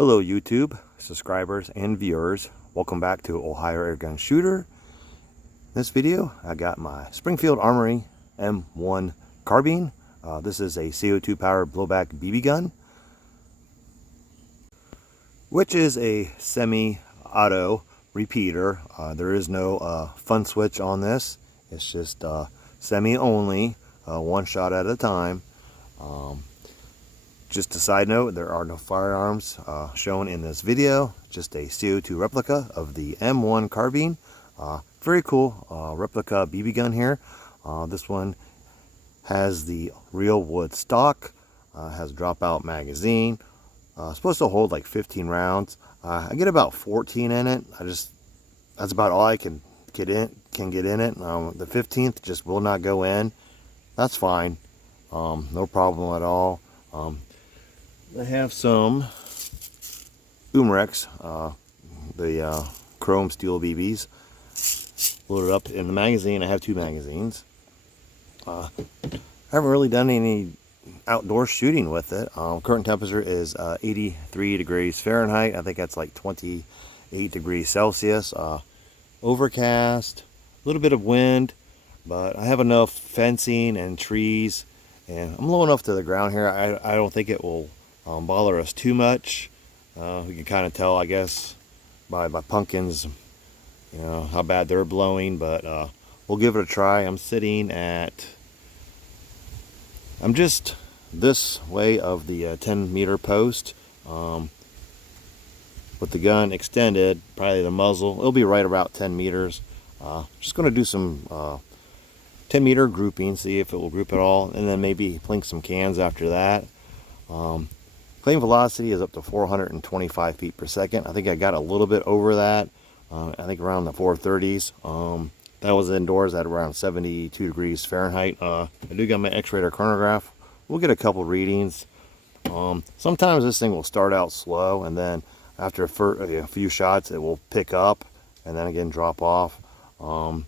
Hello YouTube subscribers and viewers, welcome back to Ohio Airgun Shooter. In this video I got my Springfield Armory M1 Carbine. This is a CO2 powered blowback BB gun, which is a semi-auto repeater. There is no fun switch on this. It's just semi only, one shot at a time. Just a side note, there are no firearms shown in this video, just a CO2 replica of the M1 Carbine. Very cool replica BB gun here. This one has the real wood stock, has a dropout magazine, supposed to hold like 15 rounds. I get about 14 in it. That's about all I can get in it. The 15th just will not go in. That's fine, no problem at all. I have some Umrex, the chrome steel BBs, loaded up in the magazine. I have two magazines. I haven't really done any outdoor shooting with it. Current temperature is 83 degrees Fahrenheit. I think that's like 28 degrees Celsius. Overcast, a little bit of wind, but I have enough fencing and trees, and I'm low enough to the ground here. I don't think it will bother us too much. We can kind of tell, I guess, by pumpkins, you know, how bad they're blowing, but we'll give it a try. I'm just this way of the 10-meter post, with the gun extended, probably the muzzle. It'll be right about 10 meters. Just going to do some 10-meter grouping, see if it will group at all, and then maybe plink some cans after that. Claim velocity is up to 425 feet per second. I think I got a little bit over that. I think around the 430s. That was indoors at around 72 degrees Fahrenheit. I do got my X-rated chronograph. We'll get a couple readings. Sometimes this thing will start out slow, and then after a few shots it will pick up and then again drop off. I'm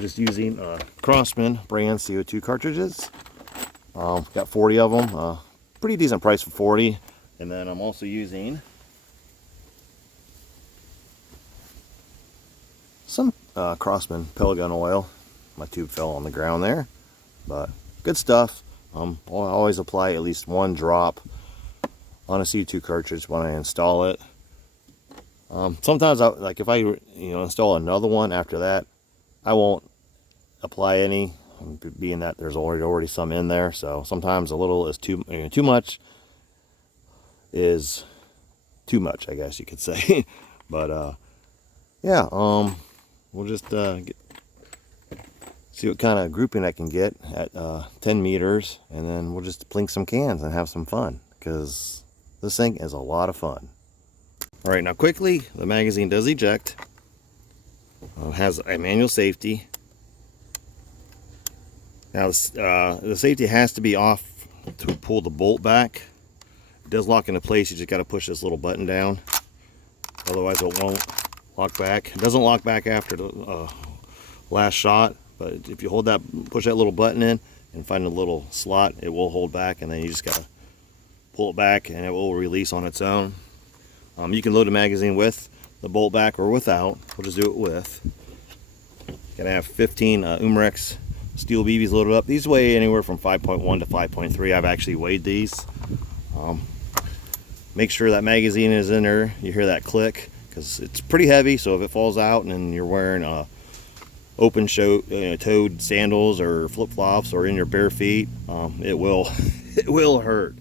just using Crosman brand CO2 cartridges. Got 40 of them. Pretty decent price for 40. And then I'm also using some Crosman pellet gun oil. My tube fell on the ground there, but good stuff. I always apply at least one drop on a CO2 cartridge when I install it. Sometimes if I install another one after that, I won't apply any, being that there's already some in there. So sometimes a little is too much is too much, I guess you could say. But yeah, we'll just see what kind of grouping I can get at 10 meters, and then we'll just plink some cans and have some fun, because this thing is a lot of fun. All right, now quickly, the magazine does eject. It has a manual safety. Now the safety has to be off to pull the bolt back. It does lock into place. You just got to push this little button down, otherwise it won't lock back. It doesn't lock back after the last shot, but if you push that little button in and find a little slot, it will hold back, and then you just got to pull it back and it will release on its own. You can load a magazine with the bolt back or without. We'll just do it with. Gonna have 15 Umrex steel BBs loaded up. These weigh anywhere from 5.1 to 5.3. I've actually weighed these. Make sure that magazine is in there. You hear that click, because it's pretty heavy, so if it falls out and you're wearing open toed sandals or flip-flops or in your bare feet, it will hurt.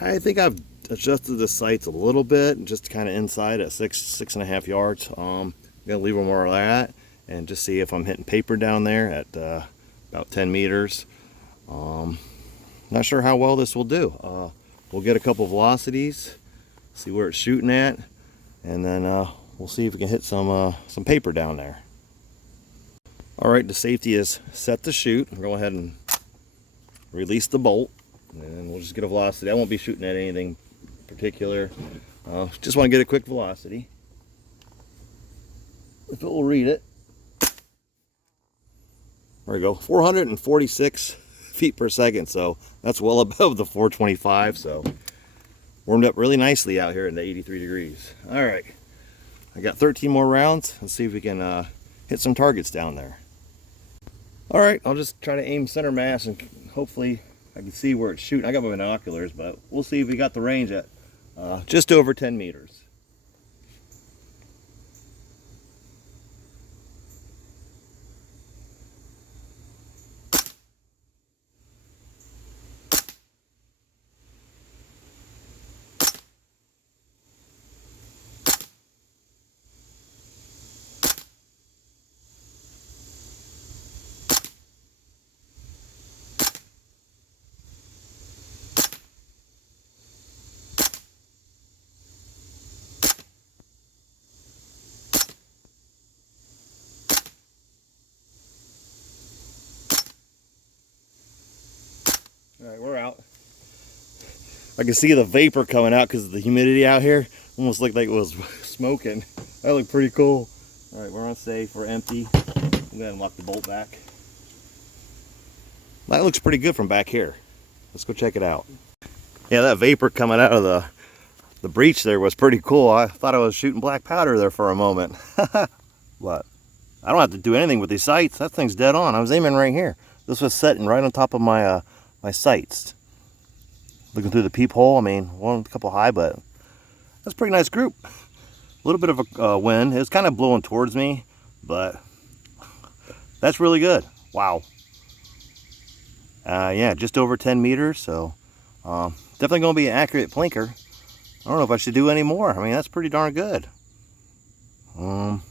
I think I've adjusted the sights a little bit, just kind of inside at 6.5 yards. I'm gonna leave them where they're at and just see if I'm hitting paper down there at about 10 meters. Not sure how well this will do. We'll get a couple velocities, see where it's shooting at, and then we'll see if we can hit some paper down there. All right, the safety is set to shoot. I'll go ahead and release the bolt, and we'll just get a velocity. I won't be shooting at anything particular. Just want to get a quick velocity. If it will read it. There we go, 446 feet per second, so that's well above the 425. So warmed up really nicely out here in the 83 degrees. All right, I got 13 more rounds. Let's see if we can hit some targets down there. All right, I'll just try to aim center mass and hopefully I can see where it's shooting. I got my binoculars, but we'll see if we got the range at just over 10 meters. All right, we're out. I can see the vapor coming out because of the humidity out here. Almost looked like it was smoking. That looked pretty cool. All right, we're on safe, we're empty. I'm gonna unlock the bolt back. That looks pretty good from back here. Let's go check it out. Yeah, that vapor coming out of the breech there was pretty cool. I thought I was shooting black powder there for a moment. What? I don't have to do anything with these sights. That thing's dead on. I was aiming right here. This was setting right on top of my my sights. Looking through the peephole. I mean, one a couple high, but that's a pretty nice group. A little bit of a wind. It was kind of blowing towards me, but that's really good. Wow. Yeah, just over 10 meters. So definitely going to be an accurate plinker. I don't know if I should do any more. I mean, that's pretty darn good. Well,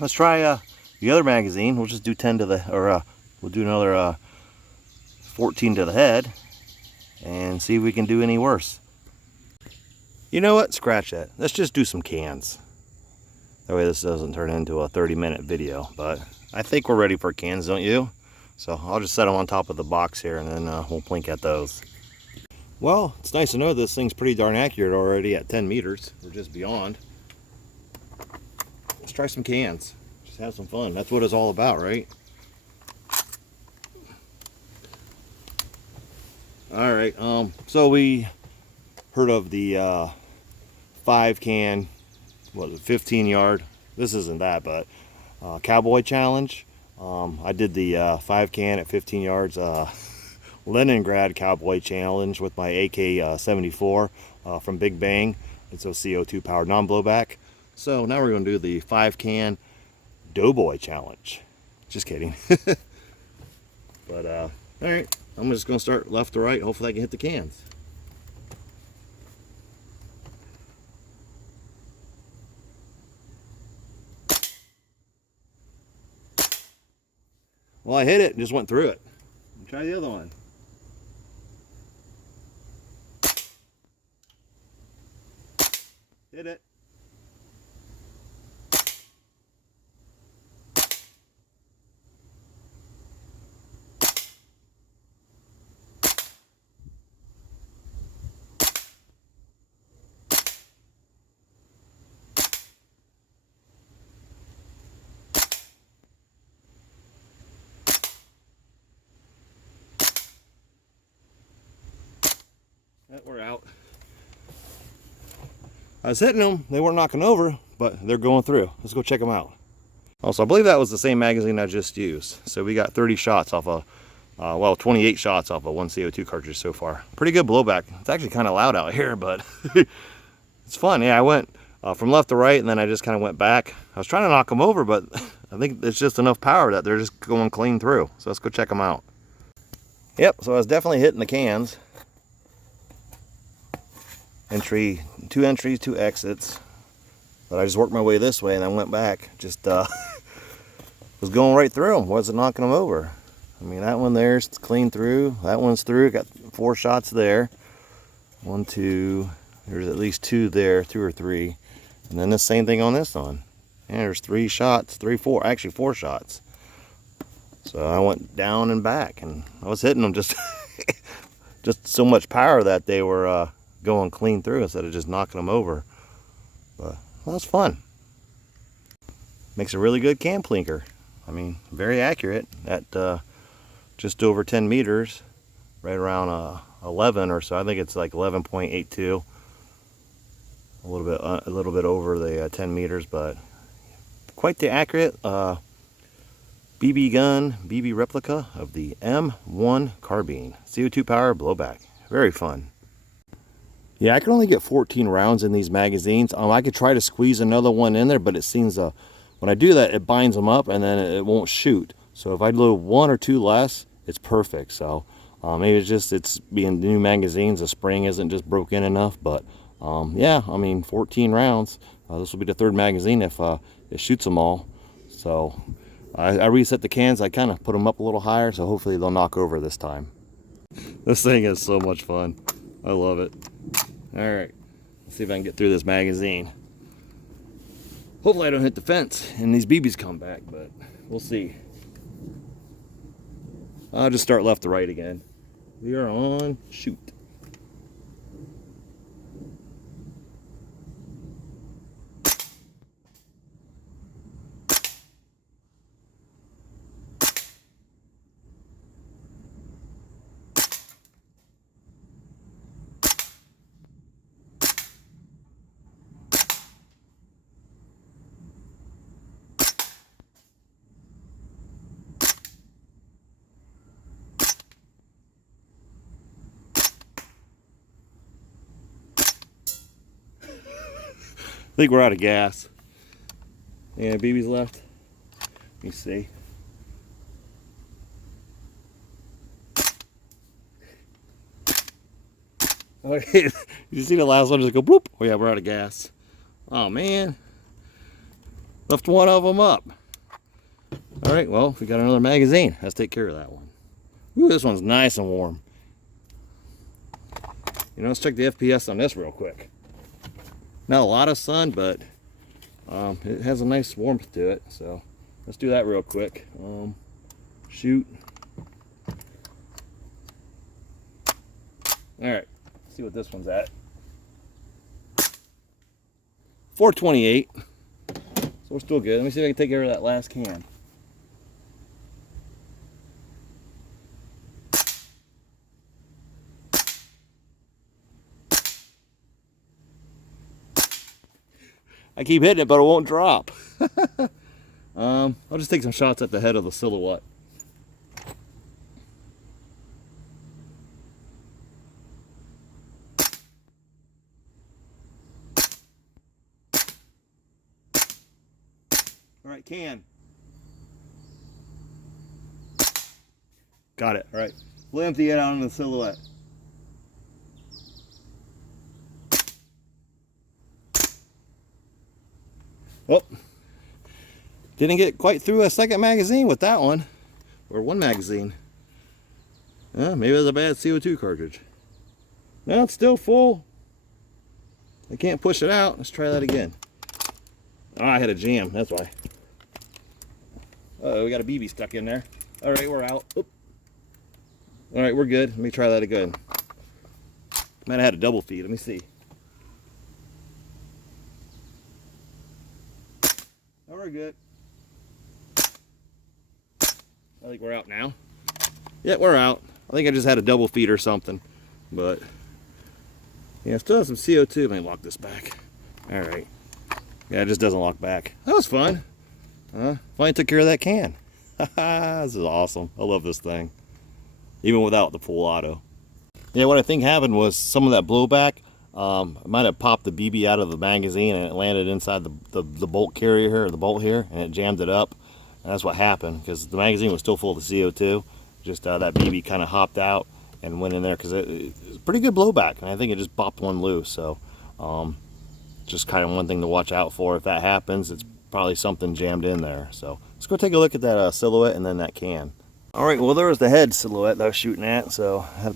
let's try the other magazine. We'll just do 10 to the, or we'll do another 14 to the head and see if we can do any worse. You know what? Scratch that. Let's just do some cans. That way this doesn't turn into a 30-minute video. But I think we're ready for cans, don't you? So I'll just set them on top of the box here and then we'll plink at those. Well, it's nice to know this thing's pretty darn accurate already at 10 meters or just beyond. Let's try some cans. Just have some fun. That's what it's all about, right? All right, so we heard of the 5 can, what was it, 15 yard? This isn't that, but cowboy challenge. I did the 5 can at 15 yards Leningrad cowboy challenge with my AK-74 from Big Bang. It's a CO2 powered non-blowback. So now we're going to do the 5 can doughboy challenge. Just kidding. But all right, I'm just going to start left to right. Hopefully I can hit the cans. Well, I hit it and just went through it. Try the other one. Hit it. We're out. I was hitting them, they weren't knocking over, but they're going through. Let's go check them out. Also, I believe that was the same magazine I just used. So we got 30 shots off of, well, 28 shots off of one CO2 cartridge so far. Pretty good blowback. It's actually kind of loud out here, but it's fun. Yeah, I went from left to right, and then I just kind of went back. I was trying to knock them over, but I think it's just enough power that they're just going clean through. So let's go check them out. Yep, so I was definitely hitting the cans. Entry, 2 entries, 2 exits, but I just worked my way this way and I went back. Just was going right through them, wasn't knocking them over. I mean, that one there's clean through, that one's through, got 4 shots there. 1, 2, there's at least 2 there, 2 or 3, and then the same thing on this one. And there's 3 shots, 4, actually 4 shots. So I went down and back, and I was hitting them just just so much power that they were going clean through instead of just knocking them over. But well, that's fun. Makes a really good cam plinker. I mean, very accurate at just over 10 meters, right around 11 or so. I think it's like 11.82, a little bit over the 10 meters, but quite the accurate BB gun, BB replica of the M1 Carbine CO2 power blowback. Very fun. Yeah, I can only get 14 rounds in these magazines. I could try to squeeze another one in there, but it seems when I do that, it binds them up and then it won't shoot. So if I load 1 or 2 less, it's perfect. So maybe it's being new magazines, the spring isn't just broken enough. But yeah, I mean, 14 rounds. This will be the 3rd magazine if it shoots them all. So I reset the cans. I kind of put them up a little higher, so hopefully they'll knock over this time. This thing is so much fun. I love it. All right, let's see if I can get through this magazine. Hopefully I don't hit the fence and these BBs come back, but we'll see. I'll just start left to right again. We are on shoot. I think we're out of gas. Any BBs left? Let me see. Okay, you see the last one just go bloop? Oh yeah, we're out of gas. Oh man, left one of them up. All right, well, we got another magazine. Let's take care of that one. Ooh, this one's nice and warm. You know, let's check the FPS on this real quick. Not a lot of sun, but it has a nice warmth to it. So let's do that real quick. Shoot. All right, let's see what this one's at. 428. So we're still good. Let me see if I can take care of that last can. I keep hitting it, but it won't drop. I'll just take some shots at the head of the silhouette. All right, can. Got it. All right, we'll empty it out into the silhouette. Oh, didn't get quite through a second magazine with that one, or one magazine. Maybe it was a bad CO2 cartridge. No, it's still full. I can't push it out. Let's try that again. Oh, I had a jam, that's why. Uh-oh, we got a BB stuck in there. All right, we're out. Oop. All right, we're good. Let me try that again. Might have had a double feed. Let me see. Oh, we're good. I think we're out now. Yeah, we're out. I think I just had a double feed or something. But, yeah, still have some CO2. Let me lock this back. All right. Yeah, it just doesn't lock back. That was fun. Finally took care of that can. This is awesome. I love this thing. Even without the full auto. Yeah, what I think happened was some of that blowback might have popped the BB out of the magazine and it landed inside the bolt carrier here, or the bolt here, and it jammed it up. And that's what happened, because the magazine was still full of CO2. Just that BB kind of hopped out and went in there, because it's a pretty good blowback, and I think it just popped one loose. So just kind of one thing to watch out for. If that happens, it's probably something jammed in there. So let's go take a look at that silhouette and then that can. All right, well, there was the head silhouette that I was shooting at. So I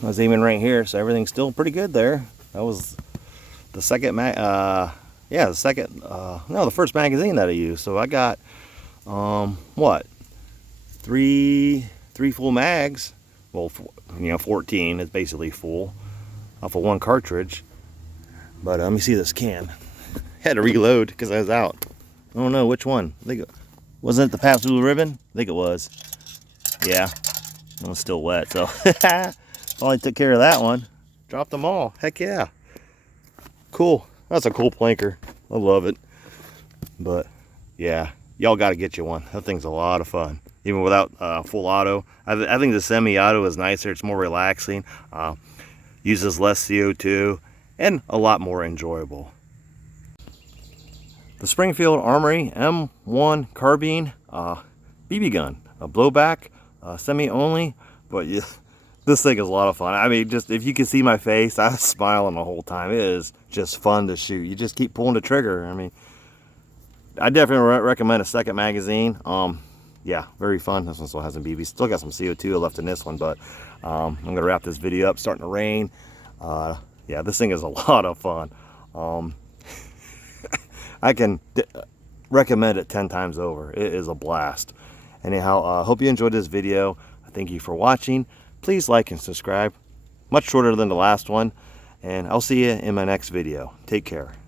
was aiming right here, so everything's still pretty good there. That was the second the first magazine that I used. So I got what, three full mags. Well, 14 is basically full off of one cartridge. But let me see this can. Had to reload because I was out. I don't know which one. I think wasn't it the Pabst Blue Ribbon? I think it was. Yeah, It was still wet, so finally took care of that one. Dropped them all. Heck yeah. Cool. That's a cool planker. I love it. But yeah, y'all got to get you one. That thing's a lot of fun. Even without full auto. I think the semi-auto is nicer. It's more relaxing. Uses less CO2 and a lot more enjoyable. The Springfield Armory M1 Carbine BB gun. A blowback, semi-only. But yeah, this thing is a lot of fun. I mean, just if you can see my face, I was smiling the whole time. It is just fun to shoot. You just keep pulling the trigger. I mean, I definitely recommend a second magazine. Yeah, very fun. This one still has some BB. Still got some CO2 left in this one, but I'm gonna wrap this video up. Starting to rain. Yeah, this thing is a lot of fun. I can recommend it 10 times over. It is a blast. Anyhow, hope you enjoyed this video. Thank you for watching. Please like and subscribe. Much shorter than the last one. And I'll see you in my next video. Take care.